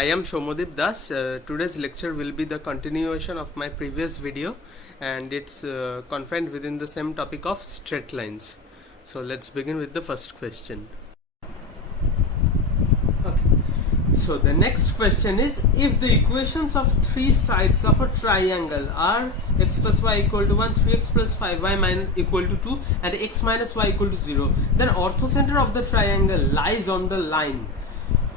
I am Soumodeep Das. Today's lecture will be the continuation of my previous video, and it's confined within the same topic of straight lines. So let's begin with the first question. Okay. So the next question is, if the equations of three sides of a triangle are x plus y equal to 1, 3x plus 5y minus equal to 2 and x minus y equal to 0, then orthocenter of the triangle lies on the line.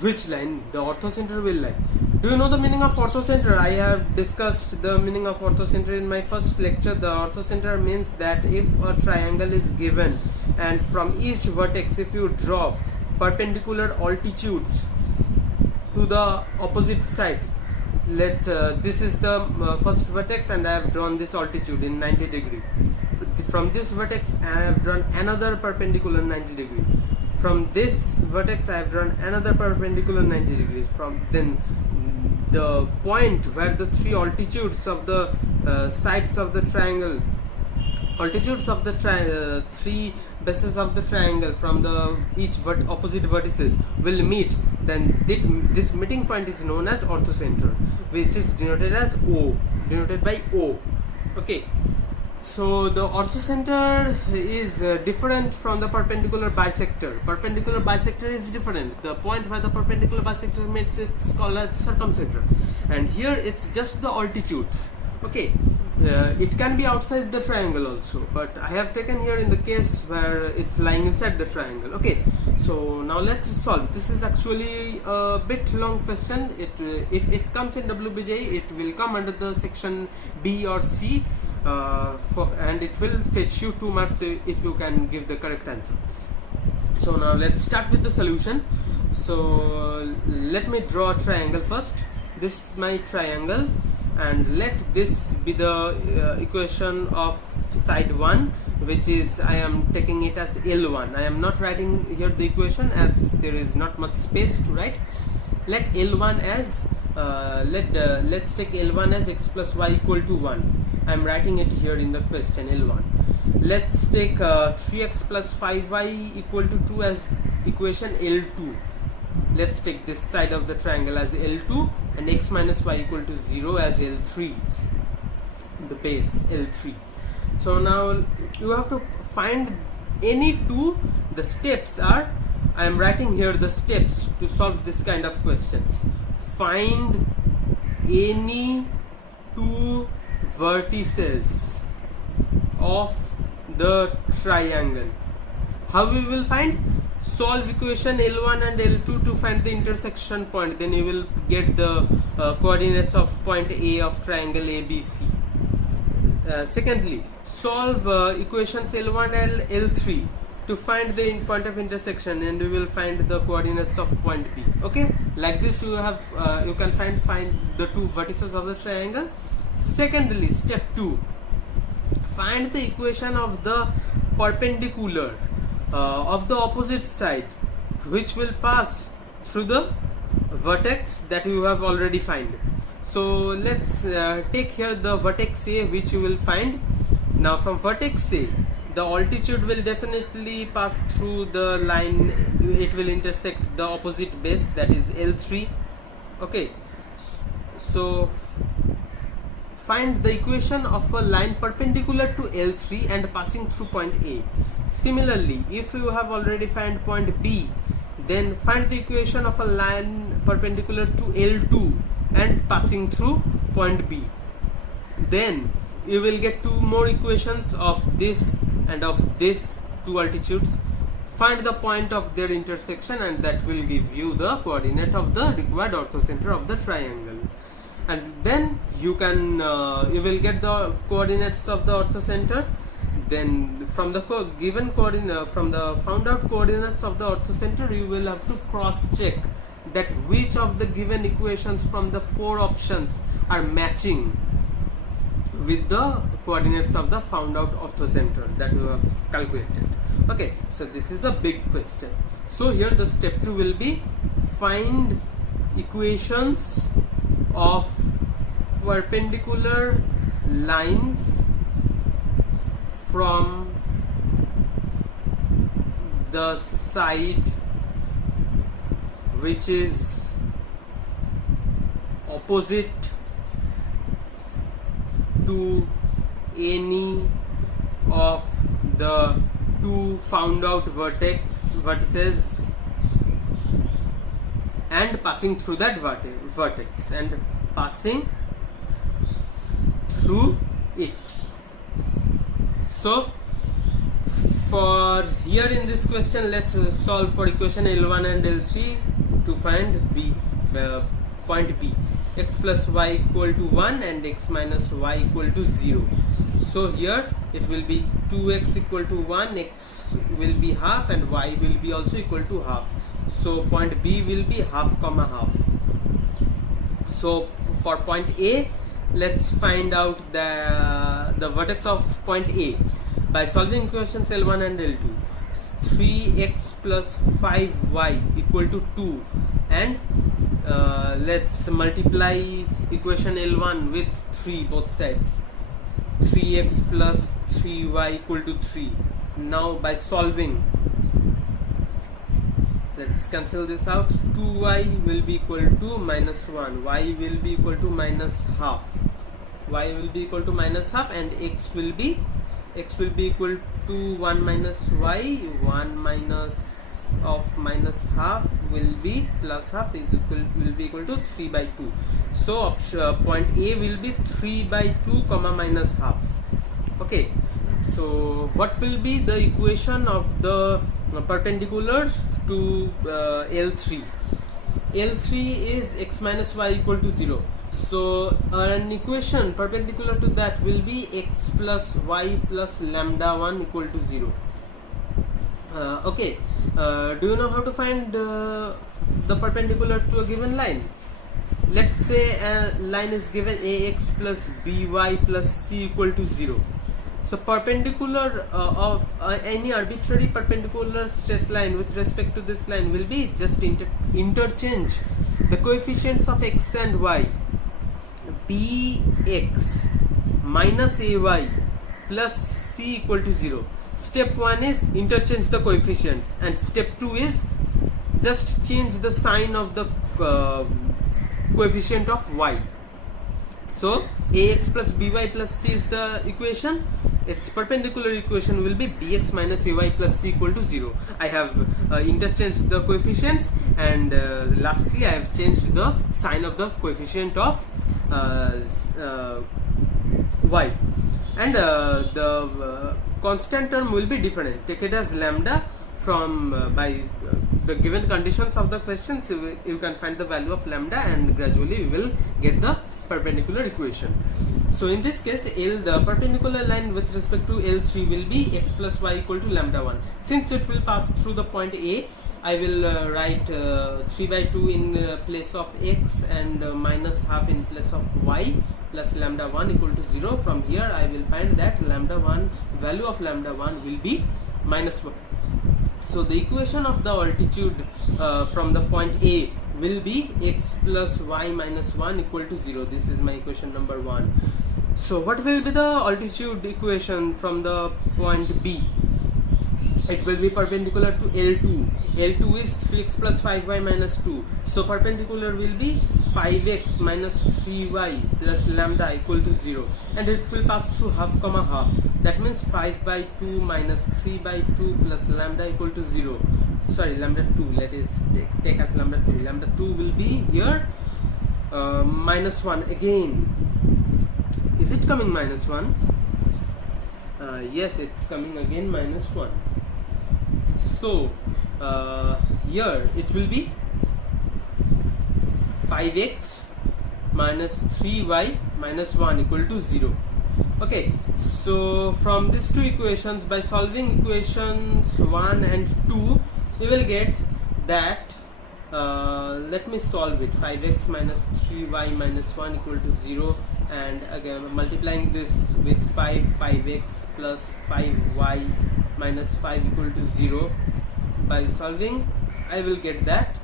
Which line the orthocenter will lie? Do you know the meaning of orthocenter? I have discussed the meaning of orthocenter in my first lecture. The orthocenter means that if a triangle is given and from each vertex, if you draw perpendicular altitudes to the opposite side, this is the first vertex and I have drawn this altitude in 90 degree. From this vertex I have drawn another perpendicular 90 degree. From this vertex I have drawn another perpendicular 90 degrees. From then the point where the three altitudes of the sides of the triangle, altitudes of the three bases of the triangle from the each opposite vertices will meet, then this meeting point is known as orthocenter, which is denoted as O, denoted by O. Okay. So the orthocenter is different from the perpendicular bisector. Perpendicular bisector is different. The point where the perpendicular bisector meets, it's called as circumcenter, and here it's just the altitudes. Okay, it can be outside the triangle also, but I have taken here in the case where it's lying inside the triangle. Okay, so now let's solve. This is actually a bit long question. If it comes in WBJEE, it will come under the section B or C. And it will fetch you 2 marks if you can give the correct answer. So now let's start with the solution. So let me draw a triangle first. This is my triangle, and let this be the equation of side 1, which is, I am taking it as L1. I am not writing here the equation as there is not much space to write. Let L1 as let's take L1 as x plus y equal to 1. I am writing it here in the question, L1. Let's take 3x plus 5y equal to 2 as equation L2. Let's take this side of the triangle as L2 and x minus y equal to 0 as L3, the base L3. So now you have to find any two. The steps are, I am writing here the steps to solve this kind of questions. Find any two vertices of the triangle. How we will find? Solve equation L1 and L2 to find the intersection point. Then you will get the coordinates of point A of triangle ABC. Secondly, solve equations L1 and L3 to find the point of intersection, and you will find the coordinates of point B. Okay, like this you have you can find the two vertices of the triangle. Secondly, step 2, find the equation of the perpendicular of the opposite side, which will pass through the vertex that you have already find. So let's take here the vertex A, which you will find. Now from vertex A, the altitude will definitely pass through the line. It will intersect the opposite base, that is L3. Okay, so find the equation of a line perpendicular to L3 and passing through point A. Similarly, if you have already found point B, then find the equation of a line perpendicular to L2 and passing through point B. Then you will get two more equations of this and of this two altitudes. Find the point of their intersection, and that will give you the coordinate of the required orthocenter of the triangle. And then you can you will get the coordinates of the orthocenter. Then from the given coordinate, from the found out coordinates of the orthocenter, you will have to cross check that which of the given equations from the 4 options are matching with the coordinates of the found out orthocenter that you have calculated. Okay, so this is a big question. So here the step 2 will be find equations of perpendicular lines from the side which is opposite to any of the two found out vertices and passing through that vertex and passing through it. So for here in this question, let's solve for equation L1 and L3 to find point B. X plus y equal to 1 and x minus y equal to 0. So here it will be 2x equal to 1, x will be half and y will be also equal to half. So point B will be half comma half. So for point A, let's find out the vertex of point A by solving equations L1 and L2. 3x plus 5y equal to 2 and let's multiply equation L1 with 3 both sides. 3x plus 3y equal to 3. Now by solving, let's cancel this out. 2y will be equal to minus 1, y will be equal to minus half, y will be equal to minus half, and x will be equal to 1 minus y. 1 minus of minus half will be plus half will be equal to 3 by 2. So point A will be 3 by 2 comma minus half. Okay, so what will be the equation of the perpendicular to L3? L3 is x minus y equal to 0. So an equation perpendicular to that will be x plus y plus lambda 1 equal to 0. Okay, do you know how to find the perpendicular to a given line? Let's say a line is given ax plus by plus c equal to 0. So perpendicular of any arbitrary perpendicular straight line with respect to this line will be just interchange the coefficients of x and y. Bx minus ay plus c equal to 0. Step 1 is interchange the coefficients, and step 2 is just change the sign of the coefficient of y. So ax plus by plus c is the equation. Its perpendicular equation will be bx minus ay plus c equal to 0. I have interchanged the coefficients, and lastly I have changed the sign of the coefficient of y, and the constant term will be different. Take it as lambda. From by the given conditions of the questions, you can find the value of lambda, and gradually we will get the perpendicular equation. So in this case, the perpendicular line with respect to L3 will be x plus y equal to lambda 1. Since it will pass through the point A, I will write 3 by 2 in place of x and minus half in place of y plus lambda 1 equal to 0. From here I will find that value of lambda 1 will be minus 1. So the equation of the altitude from the point A will be x plus y minus 1 equal to 0. This is my equation number 1. So what will be the altitude equation from the point B? It will be perpendicular to L2. L2 is 3x plus 5y minus 2. So perpendicular will be 5x minus 3y plus lambda equal to 0. And it will pass through half comma half. That means 5 by 2 minus 3 by 2 plus lambda equal to 0. Sorry, lambda 2. Let us take as lambda 2. Lambda 2 will be here minus 1 again. Is it coming minus 1? Yes, it's coming again minus 1. So here it will be 5x minus 3y minus 1 equal to 0. Okay, so from these two equations, by solving equations 1 and 2, we will get that let me solve it. 5x minus 3y minus 1 equal to 0, and again multiplying this with 5x plus 5y minus 5 equal to 0. By solving, I will get that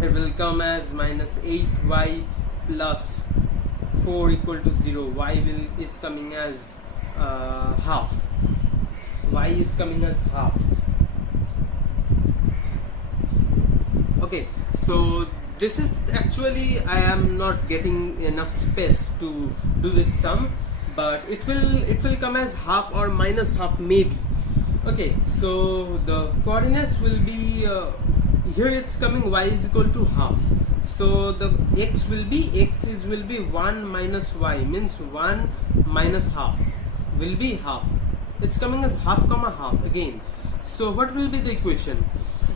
it will come as minus 8y plus 4 equal to 0. Y is coming as half. Y is coming as half. Okay, so this is actually, I am not getting enough space to do this sum, but it will come as half or minus half maybe. Okay, so the coordinates will be here it's coming y is equal to half, so the x will be 1 minus y, means 1 minus half will be half. It's coming as half comma half again. So what will be the equation?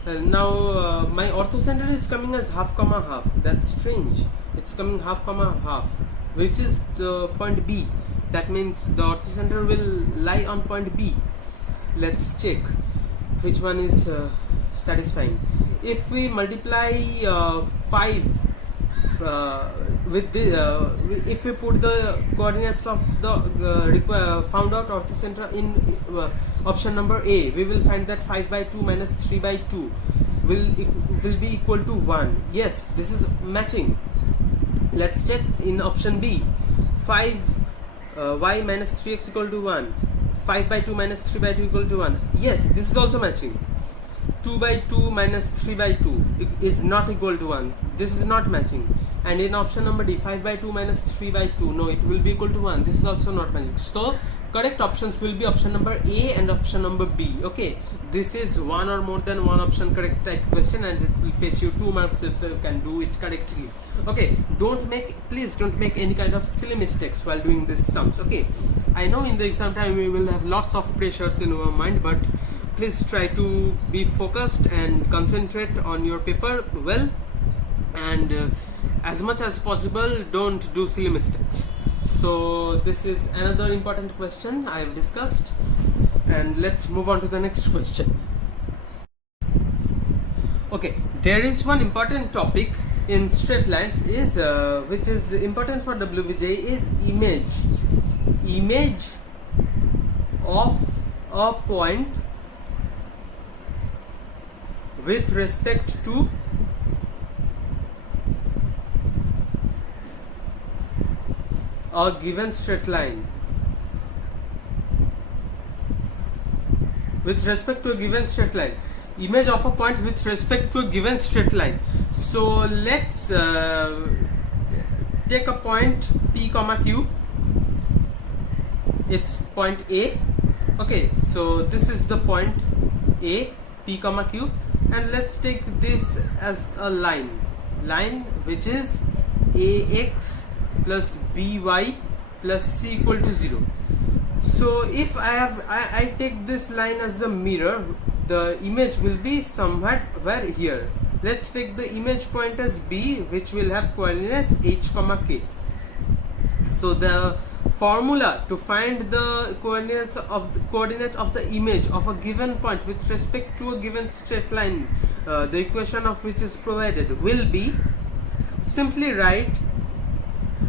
Now my orthocenter is coming as half comma half. That's strange. It's coming half comma half, which is the point B. That means the orthocenter will lie on point B. Let's check which one is satisfying. If we multiply 5 with the if we put the coordinates of the found out orthocenter in option number A, we will find that 5 by 2 minus 3 by 2 will be equal to 1. Yes, this is matching. Let's check in option B. 5 y minus 3x equal to 1. 5 by 2 minus 3 by 2 equal to 1. Yes, this is also matching. 2 by 2 minus 3 by 2 is not equal to 1. This is not matching. And in option number D, 5 by 2 minus 3 by 2, no, it will be equal to 1. This is also not matching. So correct options will be option number A and option number B. Okay, this is one or more than one option correct type question, and it will fetch you 2 marks if you can do it correctly. Okay, please don't make any kind of silly mistakes while doing these sums. Okay, I know in the exam time we will have lots of pressures in our mind, but please try to be focused and concentrate on your paper well, and as much as possible don't do silly mistakes. So this is another important question I have discussed, and let's move on to the next question. Okay, there is one important topic in straight lines is which is important for WBJEE is image of a point with respect to a given straight line. With respect to a given straight line, image of a point with respect to a given straight line. So let's take a point P comma Q. It's point A. Okay, so this is the point A, P comma Q, and let's take this as a line which is AX plus BY plus C equal to 0. So if I take this line as a mirror, the image will be somewhere here. Let's take the image point as B, which will have coordinates h comma k. So the formula to find the coordinate of the image of a given point with respect to a given straight line, the equation of which is provided, will be simply write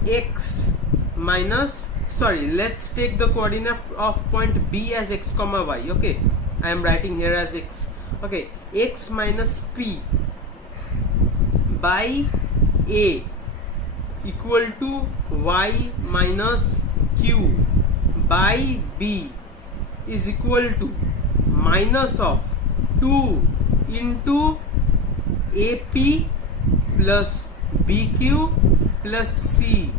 x minus, let's take the coordinate of point B as x comma y. Okay, I am writing here as x. Okay, x minus p by a equal to y minus q by b is equal to minus of 2 into ap plus bq plus c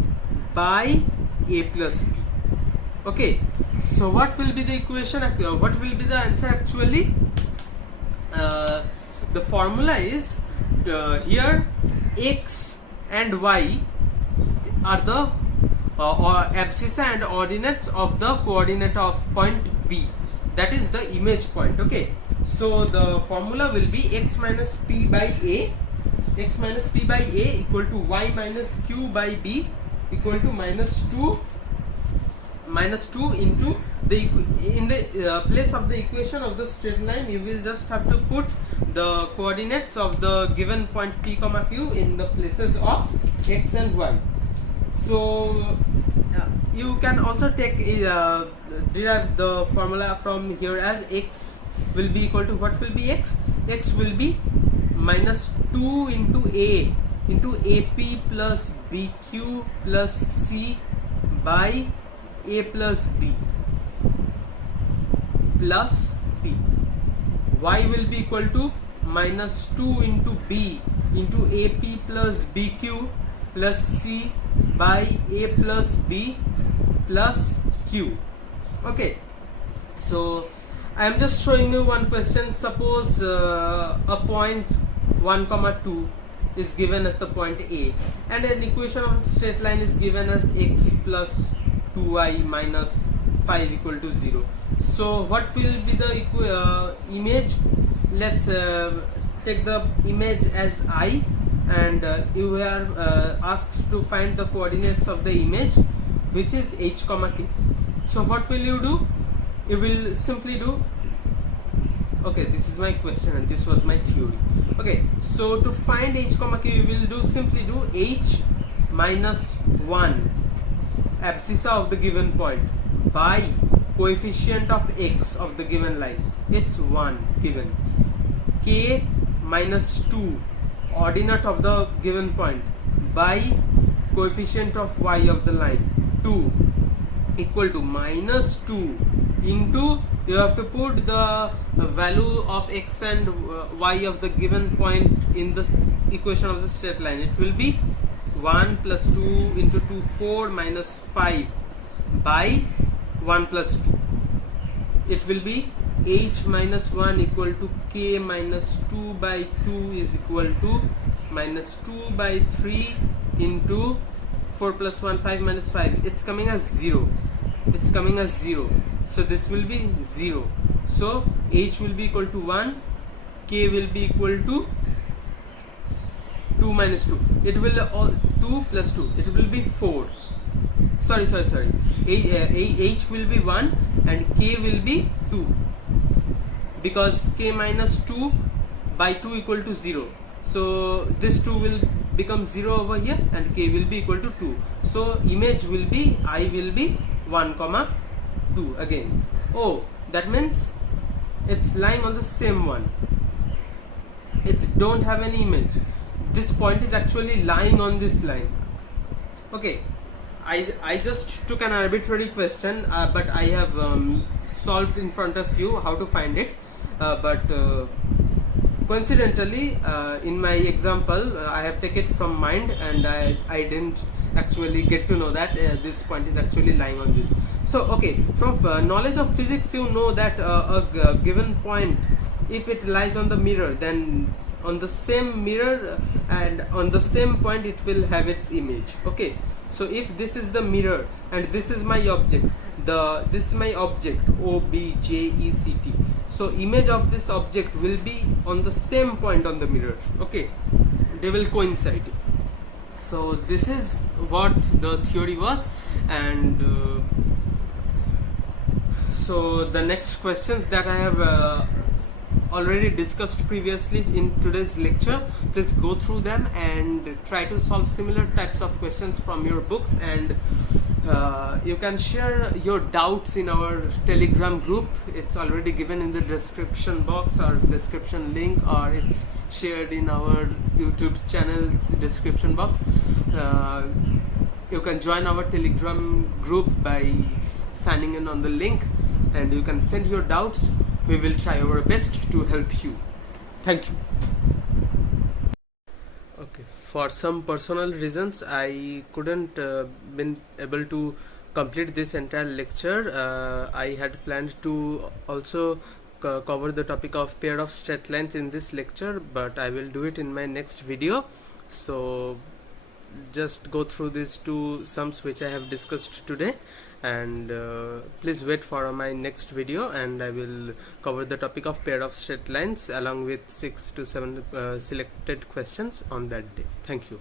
by a plus b. Okay, so what will be the equation, what will be the answer actually? The formula is here x and y are the abscissa and ordinates of the coordinate of point B, that is the image point. Okay, so the formula will be x minus p by a equal to y minus q by b equal to minus 2 into in the place of the equation of the straight line, you will just have to put the coordinates of the given point p comma q in the places of x and y. So you can also take derive the formula from here as x will be equal to, what will be x will be minus 2 into a into ap plus bq plus c by a plus b plus p. Y will be equal to minus 2 into b into AP plus BQ plus C by A plus B plus Q. Okay, so I am just showing you one question. Suppose a point 1, 2 is given as the point A, and an equation of a straight line is given as x plus 2y minus 5 equal to 0. So what will be the image? Let's take the image as I, and you are asked to find the coordinates of the image, which is h comma k. So what will you do? You will simply do, okay, this is my question and this was my theory. Okay, so to find h comma k, you will simply do h minus 1 abscissa of the given point by coefficient of x of the given line is 1 given, k minus 2 ordinate of the given point by coefficient of y of the line 2 equal to minus 2 into, you have to put the value of x and y of the given point in the equation of the straight line. It will be 1 plus 2 into 2, 4 minus 5 by 1 plus 2. It will be h minus 1 equal to k minus 2 by 2 is equal to minus 2 by 3 into 4 plus 1, 5 minus 5. It's coming as 0. It's coming as 0. So this will be 0. So h will be equal to 1, k will be equal to 2 minus 2. It will 2 plus 2. It will be 4. Sorry. H will be 1 and k will be 2, because k minus 2 by 2 equal to 0. So this 2 will become 0 over here and k will be equal to 2. So image will be, I will be 1 comma 2 again. Oh, that means it's lying on the same one. It don't have any image. This point is actually lying on this line. Okay, I just took an arbitrary question, but I have solved in front of you how to find it. But coincidentally, in my example, I have taken it from mind, and I didn't actually get to know that this point is actually lying on this. So okay, from knowledge of physics, you know that a given point, if it lies on the mirror, then on the same mirror and on the same point it will have its image. Okay, so if this is the mirror and this is my object, this is my object WBJEEE. So image of this object will be on the same point on the mirror. Okay, they will coincide. So this is what the theory was, and so the next questions that I have already discussed previously in today's lecture, please go through them and try to solve similar types of questions from your books, and you can share your doubts in our Telegram group. It's already given in the description box or description link, or it's shared in our YouTube channel's description box. You can join our Telegram group by signing in on the link, and you can send your doubts. We will try our best to help you. Thank you. Okay, for some personal reasons I couldn't been able to complete this entire lecture. I had planned to also cover the topic of pair of straight lines in this lecture, but I will do it in my next video. So just go through these two sums which I have discussed today, and please wait for my next video, and I will cover the topic of pair of straight lines along with 6 to 7 selected questions on that day. Thank you.